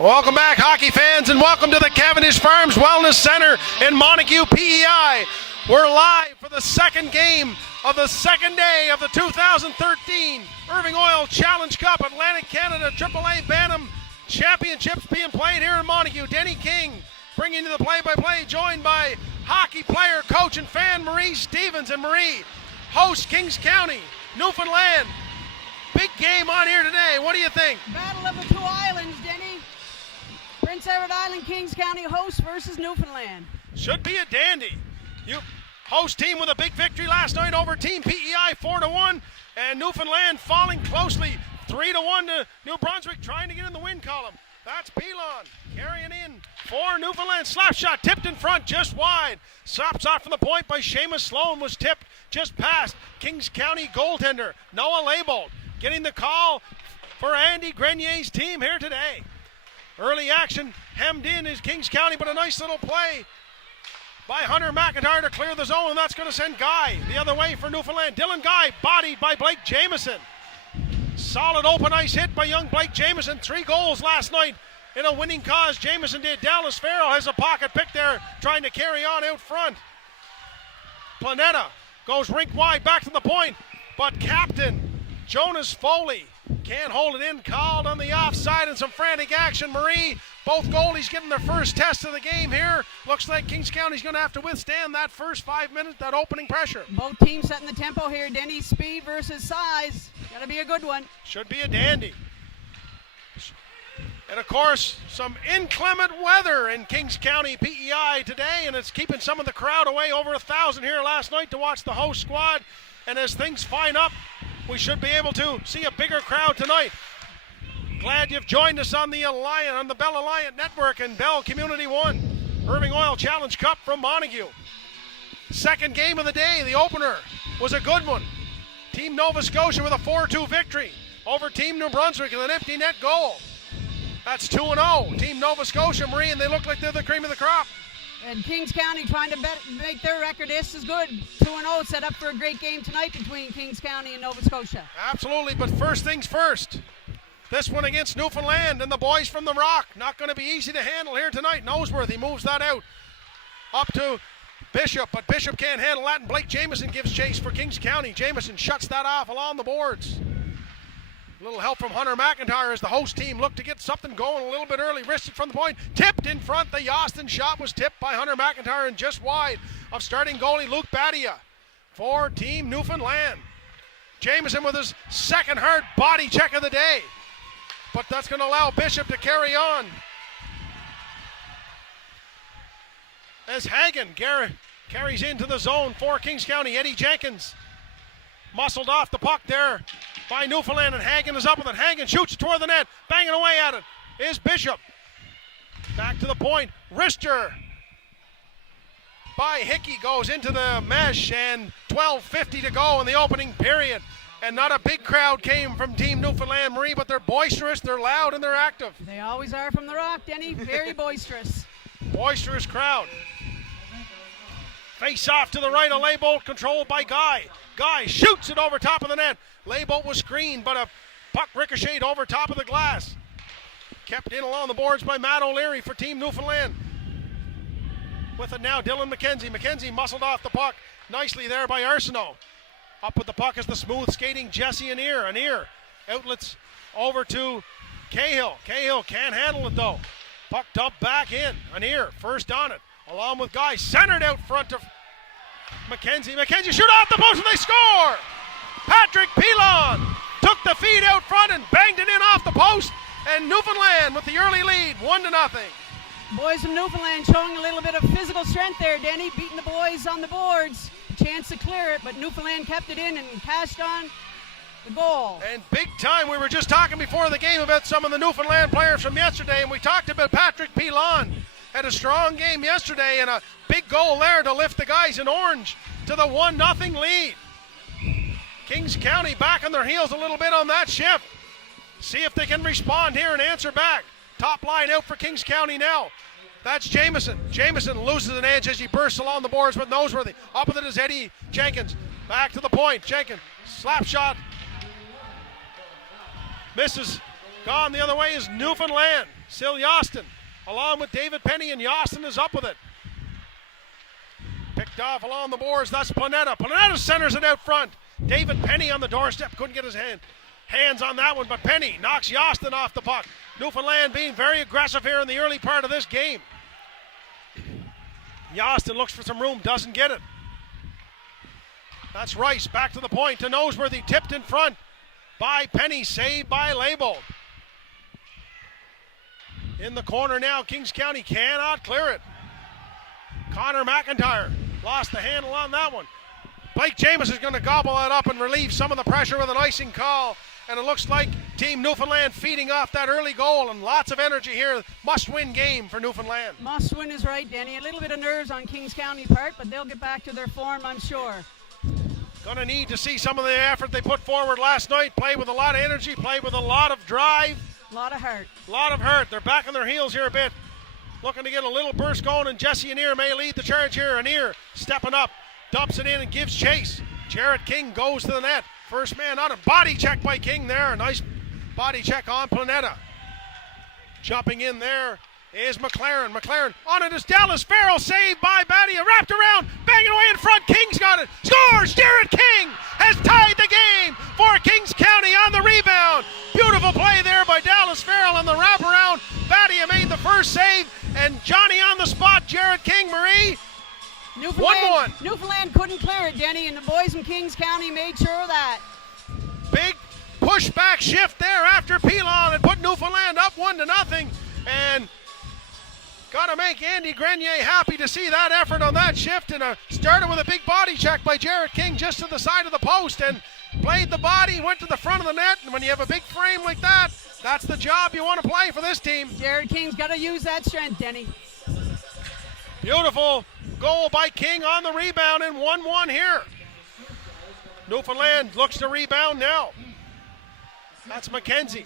Welcome back, hockey fans, and welcome to the Cavendish Farms Wellness Center in Montague, PEI. We're live for the second game of the second day of the 2013 Irving Oil Challenge Cup Atlantic Canada AAA Bantam Championships being played here in Montague. Denny King bringing you the play-by-play, joined by hockey player, coach, and fan Marie Stevens. And Marie, host Kings County, Newfoundland. Big game on here today. What do you think? Battle of the two islands, Denny. Prince Edward Island, Kings County host versus Newfoundland. Should be a dandy. You host team with a big victory last night over Team PEI 4-1, and Newfoundland falling closely 3-1 to New Brunswick, trying to get in the win column. That's Pelon carrying in for Newfoundland. Slap shot tipped in front, just wide. Slap shot from the point by Seamus Sloan was tipped just past Kings County goaltender Noah Leibold, getting the call for Andy Grenier's team here today. Early action hemmed in is Kings County, but a nice little play by Hunter McIntyre to clear the zone, and that's going to send Guy the other way for Newfoundland. Dylan Guy bodied by Blake Jameson. Solid open ice hit by young Blake Jameson. 3 goals last night in a winning cause. Jameson did. Dallas Farrell has a pocket pick there, trying to carry on out front. Planeta goes rink wide back to the point, but captain Jonas Foley can't hold it in, called on the offside, and some frantic action. Marie, both goalies getting their first test of the game here. Looks like Kings County's going to have to withstand that first 5 minutes, that opening pressure. Both teams setting the tempo here. Denny, speed versus size. Got to be a good one. Should be a dandy. And of course, some inclement weather in Kings County, PEI today, and it's keeping some of the crowd away. Over 1,000 here last night to watch the host squad. And as things fine up, we should be able to see a bigger crowd tonight. Glad you've joined us on the Alliant, on the Bell Alliant Network and Bell Community One. Irving Oil Challenge Cup from Montague. Second game of the day, the opener, was a good one. Team Nova Scotia with a 4-2 victory over Team New Brunswick with an empty net goal. That's 2-0. Team Nova Scotia, Marie, and they look like they're the cream of the crop. And Kings County trying to make their record just as good. 2-0, set up for a great game tonight between Kings County and Nova Scotia. Absolutely, but first things first. This one against Newfoundland and the boys from the Rock. Not going to be easy to handle here tonight. Noseworthy moves that out up to Bishop, but Bishop can't handle that, and Blake Jameson gives chase for Kings County. Jameson shuts that off along the boards. A little help from Hunter McIntyre as the host team looked to get something going a little bit early. Wristed from the point, tipped in front. The Austin shot was tipped by Hunter McIntyre and just wide of starting goalie Luke Badia for Team Newfoundland. Jameson with his second hard body check of the day, but that's going to allow Bishop to carry on. As Hagen carries into the zone for Kings County. Eddie Jenkins muscled off the puck there by Newfoundland, and Hagen is up with it. Hagen shoots toward the net, banging away at it is Bishop. Back to the point, wrister by Hickey goes into the mesh, and 12:50 to go in the opening period. And not a big crowd came from Team Newfoundland, Marie, but they're boisterous, they're loud, and they're active. They always are from the Rock, Denny. Very boisterous. Boisterous crowd. Face off to the right of Leibold, controlled by Guy. Guy shoots it over top of the net. Leibold was screened, but a puck ricocheted over top of the glass. Kept in along the boards by Matt O'Leary for Team Newfoundland. With it now, Dylan McKenzie. McKenzie muscled off the puck nicely there by Arsenault. Up with the puck is the smooth skating Jesse Anier. Anier outlets over to Cahill. Cahill can't handle it though. Puck dumped back in. Anier first on it, along with Guy, centered out front to McKenzie. McKenzie shoot off the post and they score! Patrick Pelon took the feed out front and banged it in off the post, and Newfoundland with the early lead, 1-0. Boys from Newfoundland showing a little bit of physical strength there, Denny, beating the boys on the boards. A chance to clear it, but Newfoundland kept it in and cashed on the goal. And big time, we were just talking before the game about some of the Newfoundland players from yesterday, and we talked about Patrick Pelon. Had a strong game yesterday and a big goal there to lift the guys in orange to the 1-0 lead. Kings County back on their heels a little bit on that shift. See if they can respond here and answer back. Top line out for Kings County now. That's Jameson. Jameson loses an edge as he bursts along the boards with Noseworthy. Up with it is Eddie Jenkins. Back to the point. Jenkins, slap shot. Misses. Gone the other way is Newfoundland. Still Yostin, along with David Penny, and Yostin is up with it. Picked off along the boards, that's Planeta. Planeta centers it out front. David Penny on the doorstep, couldn't get his hands on that one, but Penny knocks Yostin off the puck. Newfoundland being very aggressive here in the early part of this game. Yostin looks for some room, doesn't get it. That's Rice, back to the point to Noseworthy, tipped in front by Penny, saved by Labo. In the corner now, Kings County cannot clear it. Connor McIntyre lost the handle on that one. Blake Jameson is going to gobble that up and relieve some of the pressure with an icing call. And it looks like Team Newfoundland feeding off that early goal, and lots of energy here. Must-win game for Newfoundland. Must win is right, Denny. A little bit of nerves on Kings County part, but they'll get back to their form, I'm sure. Going to need to see some of the effort they put forward last night. Play with a lot of energy, play with a lot of drive. A lot of heart. A lot of heart. They're back on their heels here a bit. Looking to get a little burst going, and Jesse Anir may lead the charge here. Anir stepping up, dumps it in and gives chase. Jarrett King goes to the net. First man on, a body check by King there. A nice body check on Planeta. Jumping in there is McLaren. McLaren on it is Dallas Farrell, saved by Badia. Wrapped around, banging away in front. King's got it. Scores! Jarrett King has tied the game for Kings County on the rebound. Beautiful play there by Dallas Farrell on the wraparound. Badia made the first save, and Johnny on the spot. Jarrett King, Marie. 1-1. Newfoundland couldn't clear it, Denny, and the boys from Kings County made sure of that. Big pushback shift there after Pilon and put Newfoundland up 1-0. And got to make Andy Grenier happy to see that effort on that shift. And started with a big body check by Jarrett King just to the side of the post and played the body, went to the front of the net. And when you have a big frame like that, that's the job you want to play for this team. Jarrett King's got to use that strength, Denny. Beautiful goal by King on the rebound, and 1-1 here. Newfoundland looks to rebound now. That's McKenzie.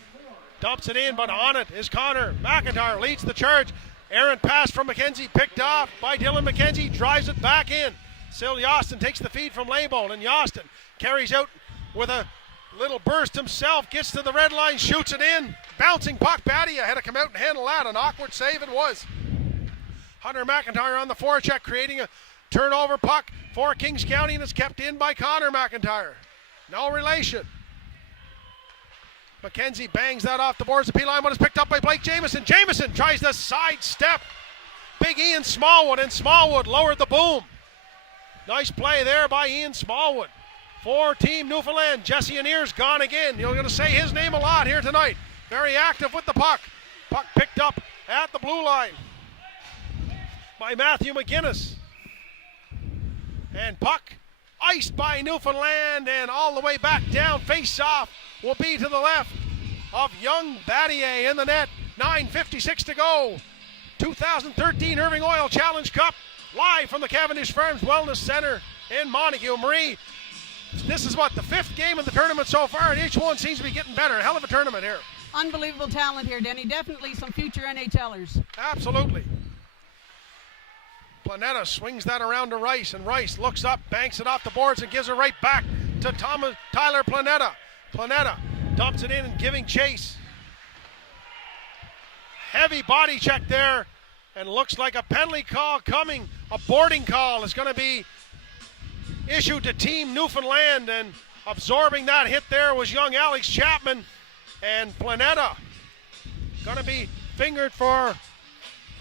Dumps it in, but on it is Connor McIntyre. Leads the charge. Errant pass from McKenzie, picked off by Dylan McKenzie. Drives it back in. Still Yostin takes the feed from Labo, and Yostin carries out with a little burst himself. Gets to the red line, shoots it in. Bouncing puck. Badia had to come out and handle that. An awkward save it was. Hunter McIntyre on the forecheck, creating a turnover puck for Kings County, and it's kept in by Connor McIntyre. No relation. McKenzie bangs that off the boards. The P-line one is picked up by Blake Jameson. Jameson tries to sidestep Big Ian Smallwood, and Smallwood lowered the boom. Nice play there by Ian Smallwood. For Team Newfoundland, Jesse Anir's gone again. You're going to say his name a lot here tonight. Very active with the puck. Puck picked up at the blue line by Matthew McGuinness. And puck iced by Newfoundland, and all the way back down. Face off will be to the left of Young Battier in the net. 9:56 to go. 2013 Irving Oil Challenge Cup live from the Cavendish Farms Wellness Center in Montague. Marie, this is what, the fifth game of the tournament so far, and each one seems to be getting better. A hell of a tournament here. Unbelievable talent here, Denny. Definitely some future NHLers. Absolutely. Planeta swings that around to Rice, and Rice looks up, banks it off the boards, and gives it right back to Tyler Planeta. Planeta dumps it in and giving chase. Heavy body check there, and looks like a penalty call coming. A boarding call is going to be issued to Team Newfoundland, and absorbing that hit there was young Alex Chapman, and Planeta going to be fingered for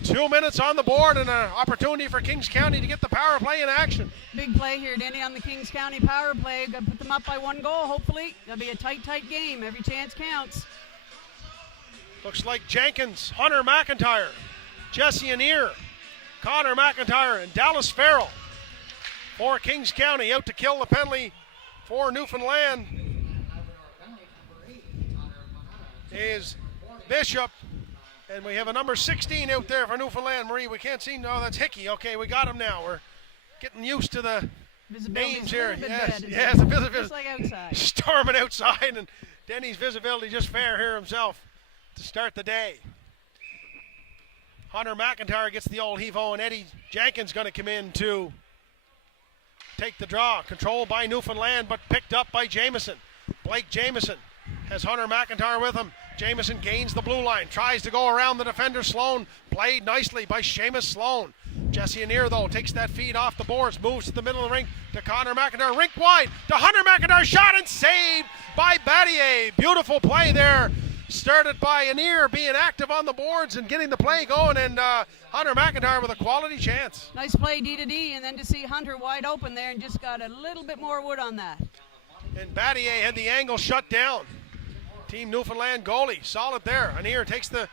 2 minutes on the board, and an opportunity for Kings County to get the power play in action. Big play here, Denny, on the Kings County power play. Got to put them up by 1 goal, hopefully. It'll be a tight game. Every chance counts. Looks like Jenkins, Hunter McIntyre, Jesse Anir, Connor McIntyre, and Dallas Farrell for Kings County. Out to kill the penalty for Newfoundland is Bishop. And we have a number 16 out there for Newfoundland. Marie, we can't see. No, that's Hickey. Okay, we got him now. We're getting used to the names here. Yes, the visibility. Just like outside. Storming outside, and Denny's visibility just fair here himself to start the day. Hunter McIntyre gets the old heave-ho, and Eddie Jenkins going to come in to take the draw. Controlled by Newfoundland, but picked up by Jameson. Blake Jameson has Hunter McIntyre with him. Jamieson gains the blue line, tries to go around the defender Sloan, played nicely by Seamus Sloan. Jesse Anir though takes that feed off the boards, moves to the middle of the rink to Connor McIntyre, rink wide to Hunter McIntyre, shot and saved by Battier. Beautiful play there, started by Anir being active on the boards and getting the play going, and Hunter McIntyre with a quality chance. Nice play D to D, and then to see Hunter wide open there and just got a little bit more wood on that. And Battier had the angle shut down. Team Newfoundland goalie, solid there. Anir takes the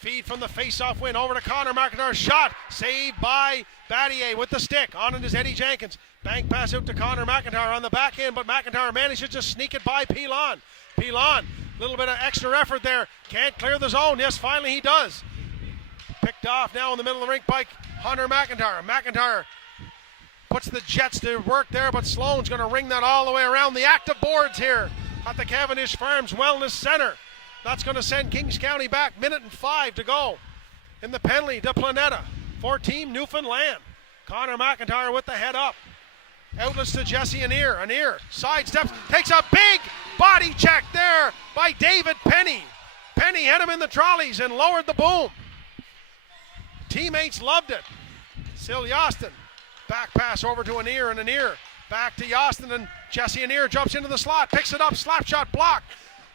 feed from the face-off win over to Connor McIntyre. Shot, saved by Battier with the stick. On it is Eddie Jenkins. Bank pass out to Connor McIntyre on the back end, but McIntyre manages to sneak it by Pilon. Pilon, a little bit of extra effort there. Can't clear the zone. Yes, finally he does. Picked off now in the middle of the rink by Hunter McIntyre. McIntyre puts the Jets to work there, but Sloan's going to ring that all the way around the active boards here at the Cavendish Farms Wellness Center. That's going to send Kings County back. 1:05 to go in the penalty to Planeta for Team Newfoundland. Connor McIntyre with the head up. Outlets to Jesse Anir. Anir sidesteps, takes a big body check there by David Penny. Penny hit him in the trolleys and lowered the boom. Teammates loved it. Sil Yostin, back pass over to Anir, and Anir back to Yostin, and Jesse Anir jumps into the slot, picks it up, slap shot blocked.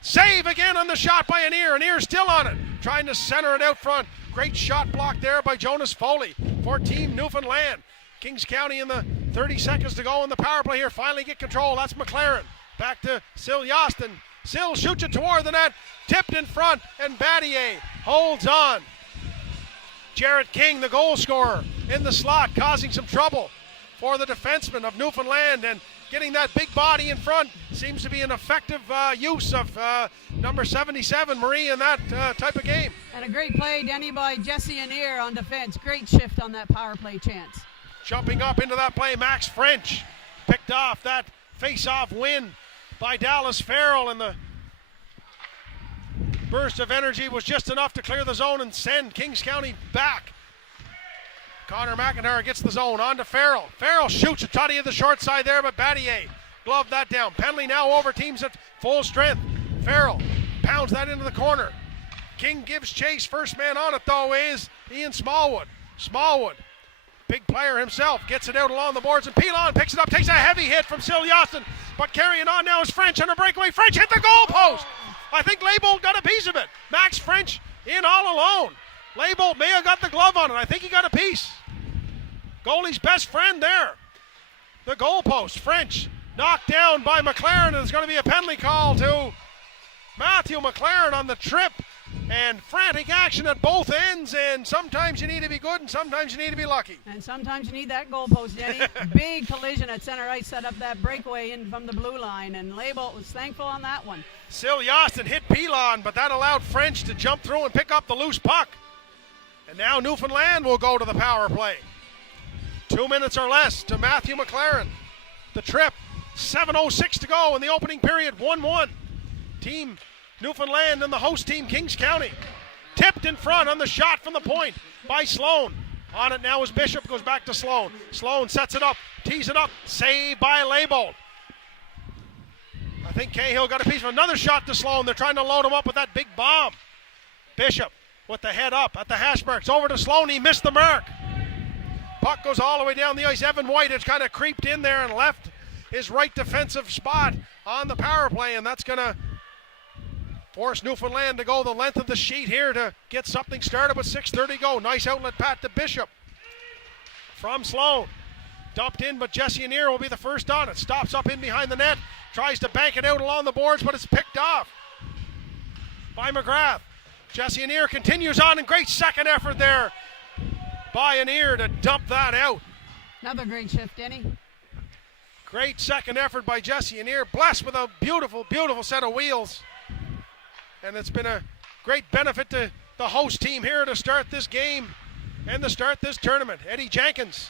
Save again on the shot by Anir. Anir still on it, trying to center it out front. Great shot block there by Jonas Foley for Team Newfoundland. Kings County in the 30 seconds to go in the power play here. Finally get control. That's McLaren. Back to Sil Yostin. Sil shoots it toward the net. Tipped in front, and Battier holds on. Jarrett King, the goal scorer, in the slot, causing some trouble for the defenseman of Newfoundland, and getting that big body in front seems to be an effective use of number 77, Marie, in that type of game. And a great play, Denny, by Jesse Anir on defense. Great shift on that power play chance. Jumping up into that play, Max French picked off that face-off win by Dallas Farrell, and the burst of energy was just enough to clear the zone and send Kings County back. Connor McIntyre gets the zone, on to Farrell. Farrell shoots a tutty of the short side there, but Battier gloved that down. Penalty now over, teams at full strength. Farrell pounds that into the corner. King gives chase. First man on it, though, is Ian Smallwood. Smallwood, big player himself, gets it out along the boards, and Pilon picks it up, takes a heavy hit from Sil Yostin, but carrying on now is French on a breakaway. French hit the goalpost. I think Leibold got a piece of it. Max French in all alone. Leibold may have got the glove on it. I think he got a piece. Goalie's best friend there. The goalpost. French knocked down by McLaren, and there's going to be a penalty call to Matthew McLaren on the trip. And frantic action at both ends, and sometimes you need to be good and sometimes you need to be lucky. And sometimes you need that goalpost, Denny. Big collision at center ice, set up that breakaway in from the blue line, and Leibold was thankful on that one. Sil Yostin hit Pilon, but that allowed French to jump through and pick up the loose puck. And now Newfoundland will go to the power play. 2 minutes or less to Matthew McLaren. The trip, 7:06 to go in the opening period, 1-1. Team Newfoundland and the host team, Kings County. Tipped in front on the shot from the point by Sloan. On it now is Bishop, goes back to Sloan. Sloan sets it up, tees it up, saved by Leibold. I think Cahill got a piece of another shot to Sloan. They're trying to load him up with that big bomb. Bishop with the head up at the hash marks, over to Sloan. He missed the mark. Puck goes all the way down the ice. Evan White has kind of creeped in there and left his right defensive spot on the power play, and that's going to force Newfoundland to go the length of the sheet here to get something started with 6:30 go. Nice outlet pat to Bishop from Sloan. Dumped in, but Jesse Anir will be the first on it. Stops up in behind the net, tries to bank it out along the boards, but it's picked off by McGrath. Jesse Anir continues on, and great second effort there by Anir to dump that out. Another great shift, Denny. Great second effort by Jesse Anir, blessed with a beautiful, beautiful set of wheels. And it's been a great benefit to the host team here to start this game and to start this tournament. Eddie Jenkins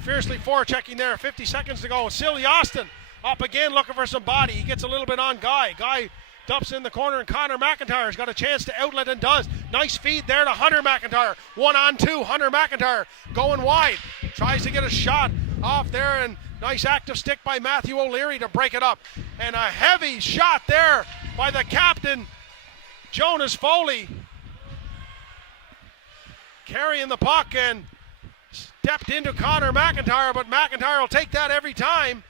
fiercely forechecking there, 50 seconds to go. Sil Yostin up again looking for some body. He gets a little bit on Guy. Guy dumps in the corner, and Connor McIntyre's got a chance to outlet and does. Nice feed there to Hunter McIntyre. 1-on-2, Hunter McIntyre going wide. Tries to get a shot off there, and nice active stick by Matthew O'Leary to break it up. And a heavy shot there by the captain Jonas Foley carrying the puck and stepped into Connor McIntyre, but McIntyre will take that every time.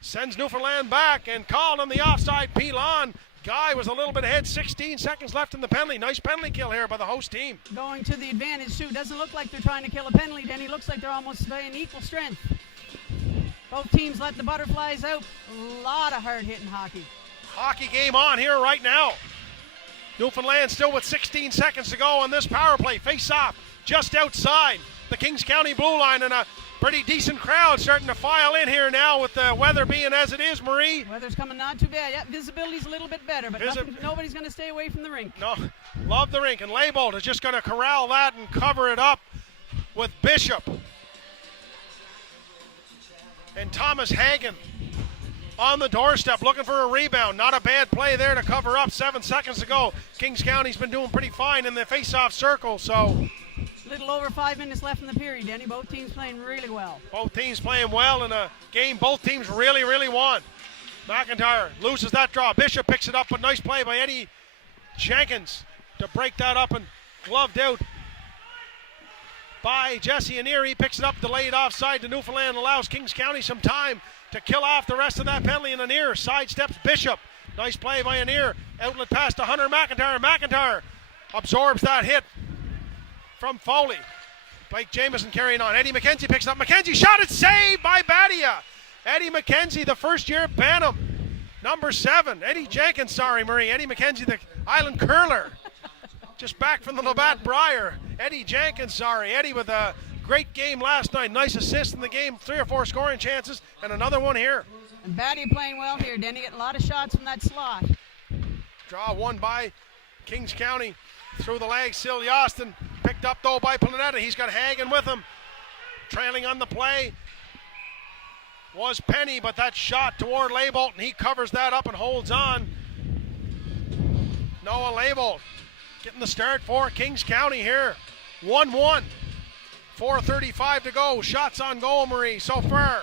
Sends Newfoundland back and called on the offside Pilon. Guy was a little bit ahead, 16 seconds left in the penalty. Nice penalty kill here by the host team. Going to the advantage too. Doesn't look like they're trying to kill a penalty, Denny. Looks like they're almost playing equal strength. Both teams let the butterflies out. A lot of hard-hitting hockey. Hockey game on here right now. Newfoundland still with 16 seconds to go on this power play. Face off just outside the Kings County blue line, and a pretty decent crowd starting to file in here now with the weather being as it is, Marie. Weather's coming not too bad. Yeah, visibility's a little bit better, but nobody's going to stay away from the rink. No, love the rink, and Leibold is just going to corral that and cover it up with Bishop. And Thomas Hagen on the doorstep looking for a rebound. Not a bad play there to cover up. 7 seconds to go. Kings County's been doing pretty fine in the face-off circle, so... Little over 5 minutes left in the period, Denny. Both teams playing really well. Both teams playing well in a game both teams really, really want. McIntyre loses that draw. Bishop picks it up, but nice play by Eddie Jenkins to break that up and gloved out by Jesse Anir. He picks it up, delayed offside to Newfoundland, allows Kings County some time to kill off the rest of that penalty, and Anir sidesteps Bishop. Nice play by Anir. Outlet pass to Hunter McIntyre. McIntyre absorbs that hit from Foley. Blake Jameson carrying on. Eddie McKenzie picks it up. McKenzie shot it, saved by Badia. Eddie McKenzie, the first year Bantam. Number 7. Eddie Jenkins, sorry, Marie. Eddie McKenzie, the Island curler. Just back from the Labatt Briar. Eddie Jenkins, sorry. Eddie with a great game last night. Nice assist in the game. 3 or 4 scoring chances, and another one here. And Badia playing well here. Denny getting a lot of shots from that slot. Draw won by Kings County. Through the legs, Silly Austin. Picked up though by Planeta. He's got Hagen with him. Trailing on the play was Penny, but that shot toward Leibold, and he covers that up and holds on. Noah Leibold getting the start for Kings County here. 1-1. 4:35 to go. Shots on goal, Marie, so far.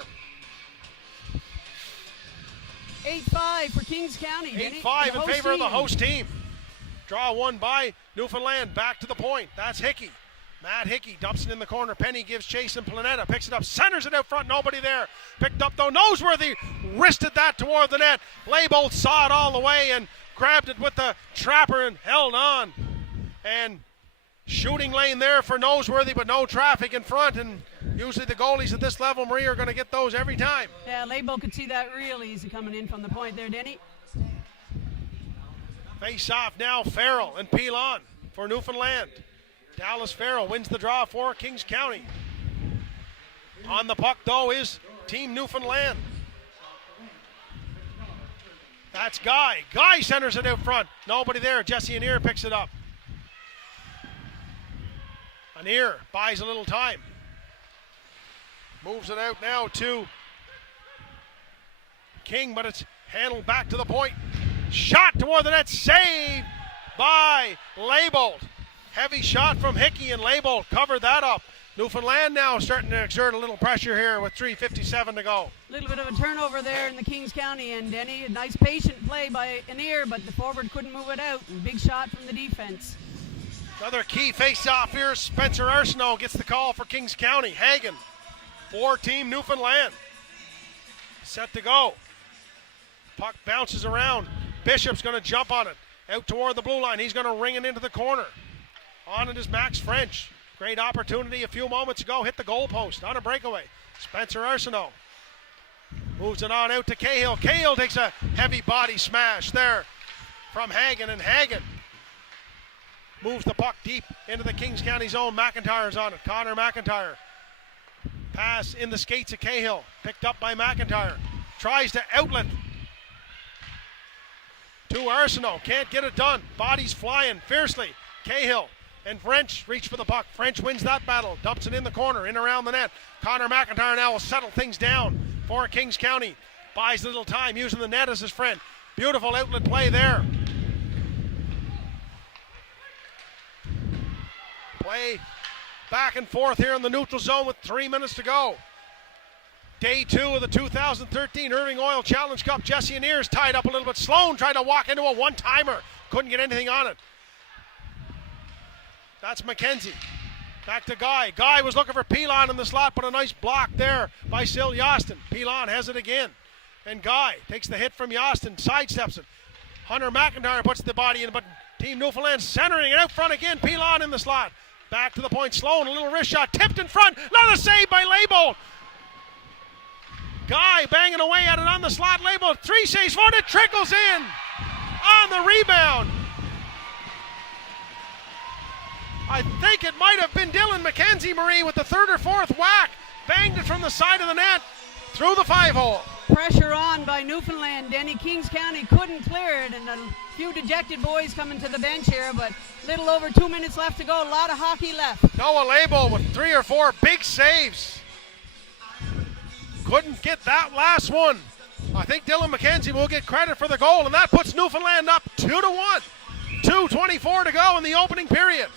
8-5 for Kings County. 8-5 in favor of the host team. Draw won by Newfoundland. Back to the point. That's Hickey. Matt Hickey dumps it in the corner. Penny gives chase, and Planeta picks it up. Centers it out front. Nobody there. Picked up though. Noseworthy wristed that toward the net. Leibold saw it all the way and grabbed it with the trapper and held on. And shooting lane there for Noseworthy, but no traffic in front. And usually the goalies at this level, Marie, are going to get those every time. Yeah, Leibold could see that real easy coming in from the point there, Denny. Face off now, Farrell and Pilon for Newfoundland. Dallas Farrell wins the draw for Kings County. On the puck, though, is Team Newfoundland. That's Guy. Guy centers it out front. Nobody there. Jesse Anir picks it up. Anir buys a little time. Moves it out now to King, but it's handled back to the point. Shot toward the net, saved by Leibold. Heavy shot from Hickey, and Leibold covered that up. Newfoundland now starting to exert a little pressure here with 3:57 to go. A little bit of a turnover there in the Kings County end, Denny. A nice patient play by Anir, but the forward couldn't move it out. And big shot from the defense. Another key face-off here. Spencer Arsenault gets the call for Kings County. Hagen for Team Newfoundland. Set to go. Puck bounces around. Bishop's going to jump on it. Out toward the blue line. He's going to ring it into the corner. On it is Max French. Great opportunity a few moments ago. Hit the goalpost on a breakaway. Spencer Arsenault moves it on out to Cahill. Cahill takes a heavy body smash there from Hagen, and Hagen moves the puck deep into the Kings County zone. McIntyre's on it. Connor McIntyre. Pass in the skates of Cahill. Picked up by McIntyre. Tries to outlet to Arsenault. Can't get it done. Bodies flying fiercely. Cahill and French reach for the puck. French wins that battle. Dumps it in the corner, in around the net. Connor McIntyre now will settle things down for Kings County. Buys a little time, using the net as his friend. Beautiful outlet play there. Play back and forth here in the neutral zone with 3 minutes to go. Day 2 of the 2013 Irving Oil Challenge Cup. Jesse Anir's tied up a little bit. Sloan tried to walk into a one-timer. Couldn't get anything on it. That's McKenzie. Back to Guy. Guy was looking for Pilon in the slot, but a nice block there by Sil Yostin. Pilon has it again. And Guy takes the hit from Yostin, sidesteps it. Hunter McIntyre puts the body in, but Team Newfoundland centering it out front again. Pilon in the slot. Back to the point. Sloan, a little wrist shot, tipped in front. Another save by Leibold. Guy banging away at it on the slot. Leibold, 3 saves, 4, it trickles in on the rebound. I think it might have been Dylan McKenzie, Marie, with the 3rd or 4th whack. Banged it from the side of the net through the 5-hole. Pressure on by Newfoundland. Denny, Kings County couldn't clear it, and a few dejected boys coming to the bench here, but little over 2 minutes left to go. A lot of hockey left. Noah Leibold with 3 or 4 big saves. Couldn't get that last one. I think Dylan McKenzie will get credit for the goal, and that puts Newfoundland up 2-1. 2:24 to go in the opening period.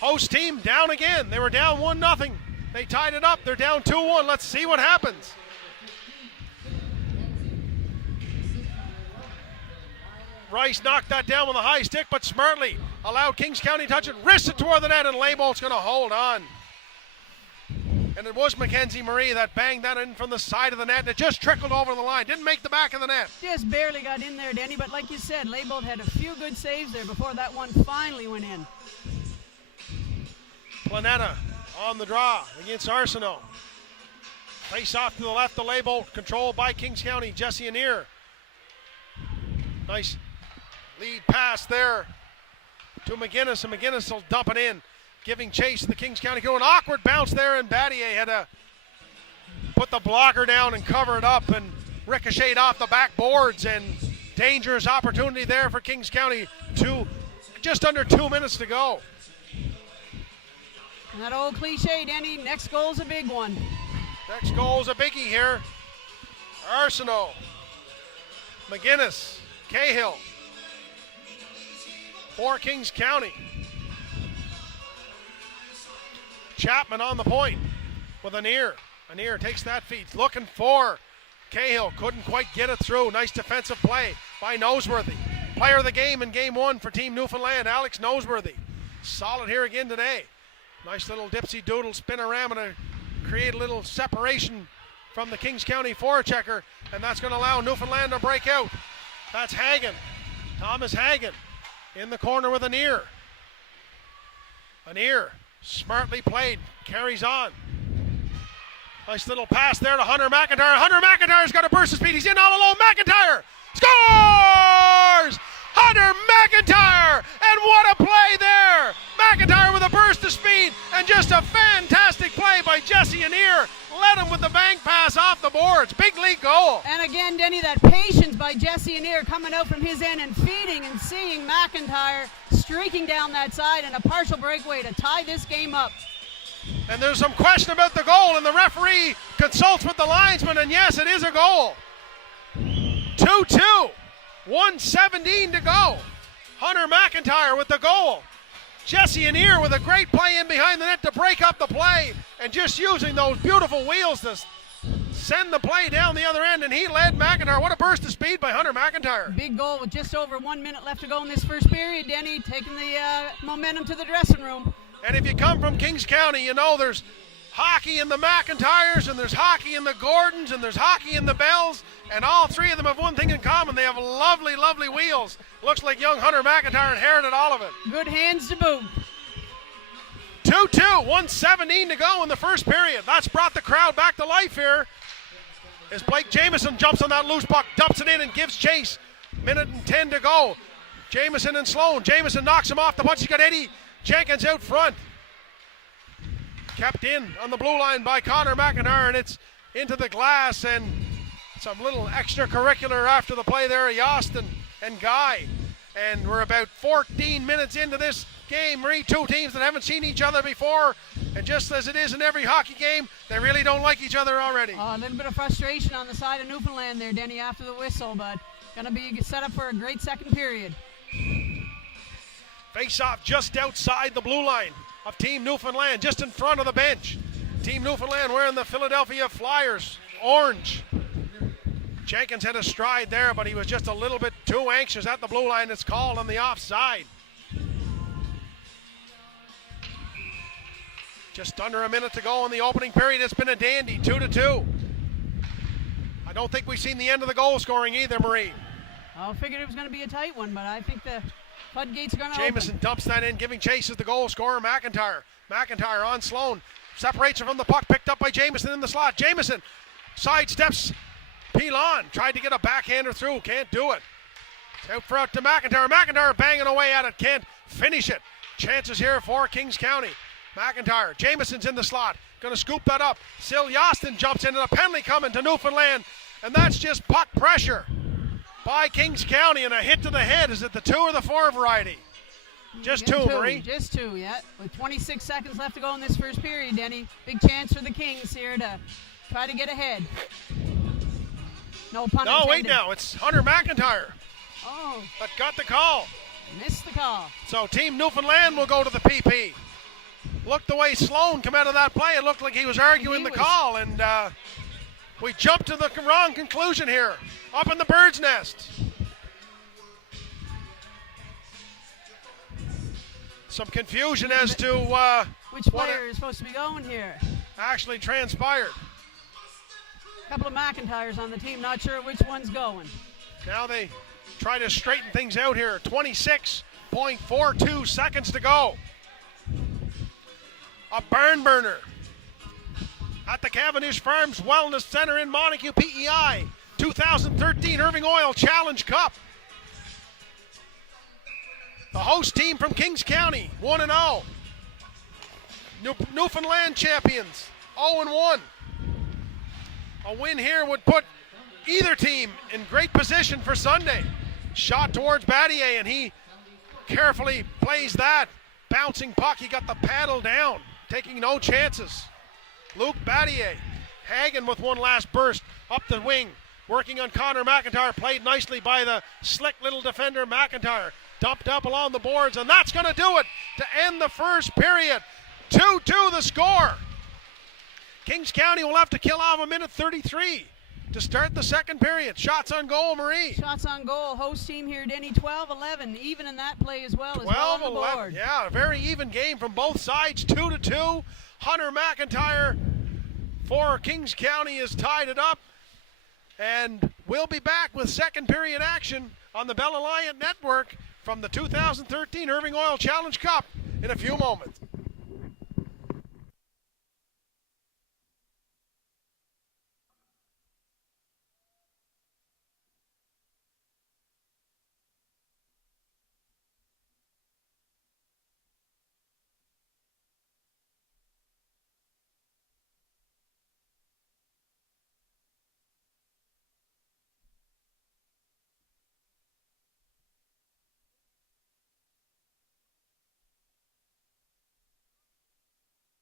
Host team down again. They were down 1-0. They tied it up. They're down 2-1. Let's see what happens. Rice knocked that down with a high stick, but smartly allowed Kings County to touch it, wrist it toward the net, and Leibold's going to hold on. And it was Mackenzie Marie that banged that in from the side of the net, and it just trickled over the line. Didn't make the back of the net. Just barely got in there, Denny, but like you said, Leibold had a few good saves there before that one finally went in. Planeta on the draw against Arsenault. Face off to the left, the Leibold, controlled by Kings County, Jesse Anir. Nice lead pass there to McGinnis, and McGinnis will dump it in, giving chase to the Kings County crew. An awkward bounce there, and Battier had to put the blocker down and cover it up and ricocheted off the backboards, and dangerous opportunity there for Kings County. Just under 2 minutes to go. And that old cliche, Denny, next goal's a big one. Next goal's a biggie here. Arsenault, McGinnis, Cahill for Kings County. Chapman on the point with Anir. Anir takes that feed, looking for Cahill. Couldn't quite get it through. Nice defensive play by Noseworthy. Player of the game in game 1 for Team Newfoundland, Alex Noseworthy. Solid here again today. Nice little dipsy doodle spin around and create a little separation from the Kings County forechecker, and that's going to allow Newfoundland to break out. That's Hagen, Thomas Hagen, in the corner with Anir. Anir, smartly played, carries on. Nice little pass there to Hunter McIntyre. Hunter McIntyre's got a burst of speed. He's in all alone. McIntyre scores! Hunter McIntyre! And what a play there! McIntyre with a burst of speed, and just a fantastic play by Jesse Anir. Led him with the bank pass off the boards. Big league goal. And again, Denny, that patience by Jesse Anir coming out from his end and feeding and seeing McIntyre streaking down that side, and a partial breakaway to tie this game up. And there's some question about the goal, and the referee consults with the linesman, and yes, it is a goal. 2-2. 1:17 to go. Hunter McIntyre with the goal. Jesse Anir with a great play in behind the net to break up the play, and just using those beautiful wheels to send the play down the other end, and he led McIntyre. What a burst of speed by Hunter McIntyre. Big goal with just over 1 minute left to go in this first period, Denny, taking the momentum to the dressing room. And if you come from Kings County, you know there's hockey in the McIntyres, and there's hockey in the Gordons, and there's hockey in the Bells, and all three of them have one thing in common. They have lovely, lovely wheels. Looks like young Hunter McIntyre inherited all of it. Good hands to boot. 2-2, 1:17 to go in the first period. That's brought the crowd back to life here as Blake Jameson jumps on that loose puck, dumps it in, and gives chase. 1:10 to go. Jameson and Sloan. Jameson knocks him off the punch. He's got Eddie Jenkins out front. Kept in on the blue line by Connor McIntyre, and it's into the glass, and some little extracurricular after the play there, Yostin and Guy. And we're about 14 minutes into this game. Two teams that haven't seen each other before, and just as it is in every hockey game, they really don't like each other already. A little bit of frustration on the side of Newfoundland there, Denny, after the whistle, but going to be set up for a great second period. Face off just outside the blue line of Team Newfoundland, just in front of the bench. Team Newfoundland wearing the Philadelphia Flyers orange. Jenkins had a stride there, but he was just a little bit too anxious at the blue line. It's called on the offside. Just under a minute to go in the opening period. It's been a dandy, 2-2. I don't think we've seen the end of the goal scoring either, Marie. I figured it was going to be a tight one, but I think the floodgates are going to Jamison open. dumps that in, giving chase as the goal scorer, McIntyre. McIntyre on Sloan. Separates her from the puck, picked up by Jamison in the slot. Jamison sidesteps Pilon. Tried to get a backhander through, can't do it. Out to McIntyre. McIntyre banging away at it, can't finish it. Chances here for Kings County. McIntyre, Jamison's in the slot, gonna scoop that up. Yaston jumps in and a penalty coming to Newfoundland, and that's just puck pressure by Kings County, and a hit to the head. Is it the 2 or the 4 variety? Just two, Marie. Just 2, yeah. With 26 seconds left to go in this first period, Denny. Big chance for the Kings here to try to get ahead. No pun intended. No, wait now, it's Hunter McIntyre. Oh. But got the call. Missed the call. So Team Newfoundland will go to the PP. Look the way Sloan come out of that play. It looked like he was arguing the call, and we jumped to the wrong conclusion here. Up in the bird's nest. Some confusion as to which player is supposed to be going here. Actually transpired. A couple of McIntyres on the team, not sure which one's going. Now they try to straighten things out here. 26.42 seconds to go. A barn burner at the Cavendish Farms Wellness Center in Montague, PEI. 2013 Irving Oil Challenge Cup. The host team from Kings County, 1-0. Newfoundland champions, 0-1. A win here would put either team in great position for Sunday. Shot towards Battier, and he carefully plays that. Bouncing puck, he got the paddle down, taking no chances. Luke Battier, Hagen with one last burst, up the wing, working on Connor McIntyre, played nicely by the slick little defender McIntyre. Dumped up along the boards, and that's going to do it to end the first period. 2-2 the score. Kings County will have to kill off a minute 33 to start the second period. Shots on goal, Marie. Shots on goal. Host team here, Denny, 12-11. Even in that play as well. 12-11. Yeah, a very even game from both sides. 2-2. Hunter McIntyre for Kings County has tied it up. And we'll be back with second period action on the Bell Alliant Network from the 2013 Irving Oil Challenge Cup in a few moments.